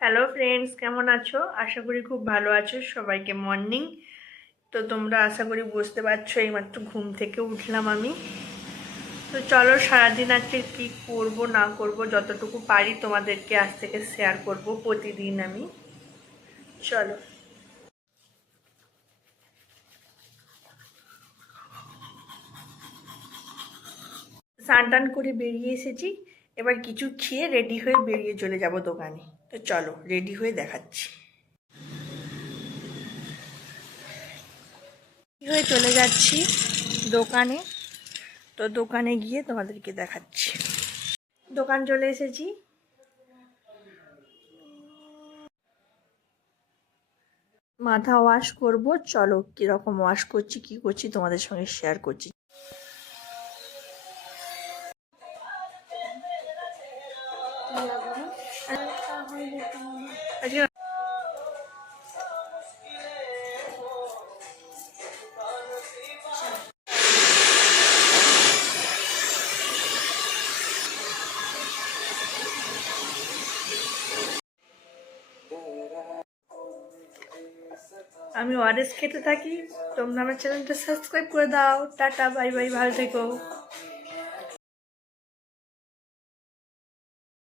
Hello friends, কেমন আছো? আশা করি খুব ভালো আছো। সবাইকে মর্নিং। তো তোমরা আশা করি বুঝতে পারছো, এইমাত্র ঘুম থেকে উঠলাম আমি। তো চলো, সারাদিন আজকে কি করব না করব যতটুকু পারি তোমাদেরকে আজ থেকে শেয়ার করব প্রতিদিন আমি। চলো। স্নান টান করে বেরিয়ে এসেছি। এবার কিছু খেয়ে রেডি হয়ে বেরিয়ে চলে যাব দোকানে। তো চলো, রেডি হয়ে দেখাচ্ছি। হয়ে চলে যাচ্ছি দোকানে। তো দোকানে গিয়ে তোমাদেরকে দেখাচ্ছি। দোকান চলে এসেছি। মাথা ওয়াশ করব। চলো, কিরকম ওয়াশ করছি কি করছি তোমাদের সঙ্গে শেয়ার করছি। আজকে আমি ওআরএস খেতে থাকি। তোমরা আমার চ্যানেলটা সাবস্ক্রাইব করে দাও। টাটা, বাই বাই, ভালো থেকো।